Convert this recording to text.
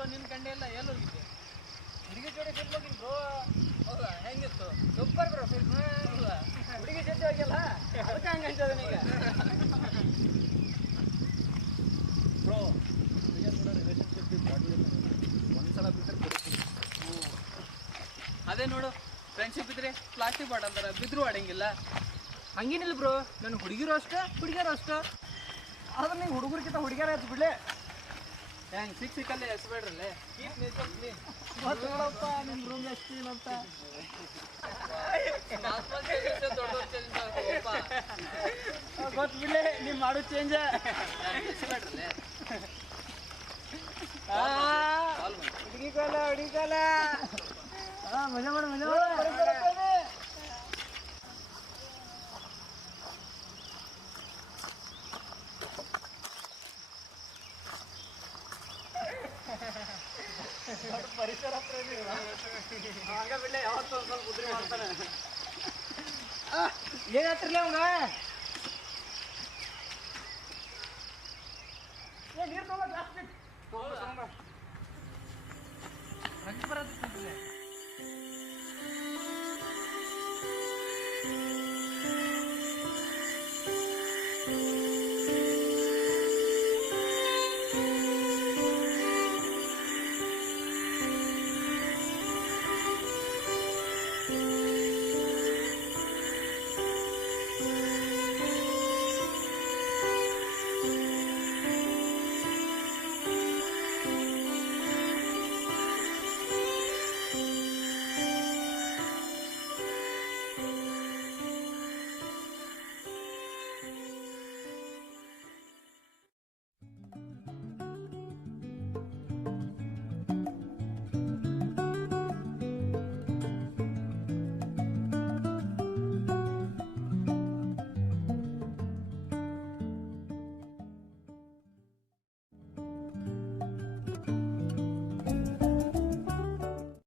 Bro ನಿನ್ ಕಂಡೆ ಎಲ್ಲ ಎಲ್ಲಿ ಹೋಗಿದ್ದೆ? ಹುಡುಗಿ ಜೋಡಿ ಫಿಲ್ಮ್ ಹೋಗಿನಿ ಬ್ರೋ. ಹೌದಾ? ಹೆಂಗಿತ್ತು? Super bro film. ಹೌದಾ? ಹುಡುಗಿ ಜೊತೆ ಹೋಗಿಲ್ಲ ಅದಕ್ಕೆ ಹಂಗೆ ಅನ್ಸೋದು ಈಗ ಬ್ರೋ ಹುಡುಗಿಯ ಕೂಡ ರಿಲೇಷನ್ಶಿಪ್ ಬಾಟಲ್ ಒಂದ್ಸಲ ಬಿಟ್ಟರೆ ಕೊಡ್ತೀನಿ. ಅದೇ ನೋಡು, ಫ್ರೆಂಡ್ಶಿಪ್ ಇದ್ರೆ ಪ್ಲಾಸ್ಟಿಕ್ ಬಾಟಲ್ ಥರ ಬಿದ್ರು ಆಡಂಗಿಲ್ಲ. ಹಂಗೇನಿಲ್ಲ ಬ್ರೋ, ನನ್ನ ಹುಡುಗಿರು ಅಷ್ಟೇ ಹುಡುಗಿಯರು ಅಷ್ಟೇ. ಆದ್ರೆ ನೀವು ಹುಡುಗರ್ಕಿಂತ ಹುಡುಗಿಯರ ಹಚ್ಚ ಬಿಡ್ಲೆ. ಹೆಂಗೆ ಸಿಕ್ಕಲ್ಲೇ ಎಸ್ಬೇಡ್ರಲ್ಲೇ. Keep nature clean. ಗೊತ್ತಪ್ಪ ನಿಮ್ಮ ರೂಮ್ ಎಷ್ಟು ಕ್ಲೀನ್ ಅಂತ. ದೊಡ್ಡ ಚೇಂಜ್ ಗೊತ್ತು ಬಿಡ್ಲೆ ನೀವು ಮಾಡೋ ಚೇಂಜ. ಎಸ್ಬೇಡ್ರಲ್ಲೇ. ಹುಡುಗಿ ಕಾಲ ಮಜಾ ಮಾಡು ಮಜಾ ಮಾಡು. ಪರಿಸರ ಹಂಗ ಬಿಡ್ಲೆ ಯಾವತ್ತು ಒಂದು ಸ್ವಲ್ಪ ಉದ್ರಿ ಮಾಡ್ತಾನೆ. ಏನ್ ಹೇಳ್ತಿರ್ಲಿ ಅವಂಗ ನೀರು ತಗೋ ಗ್ಲಾಸ್ ಬಿಟ್ಟು ಬರೋದು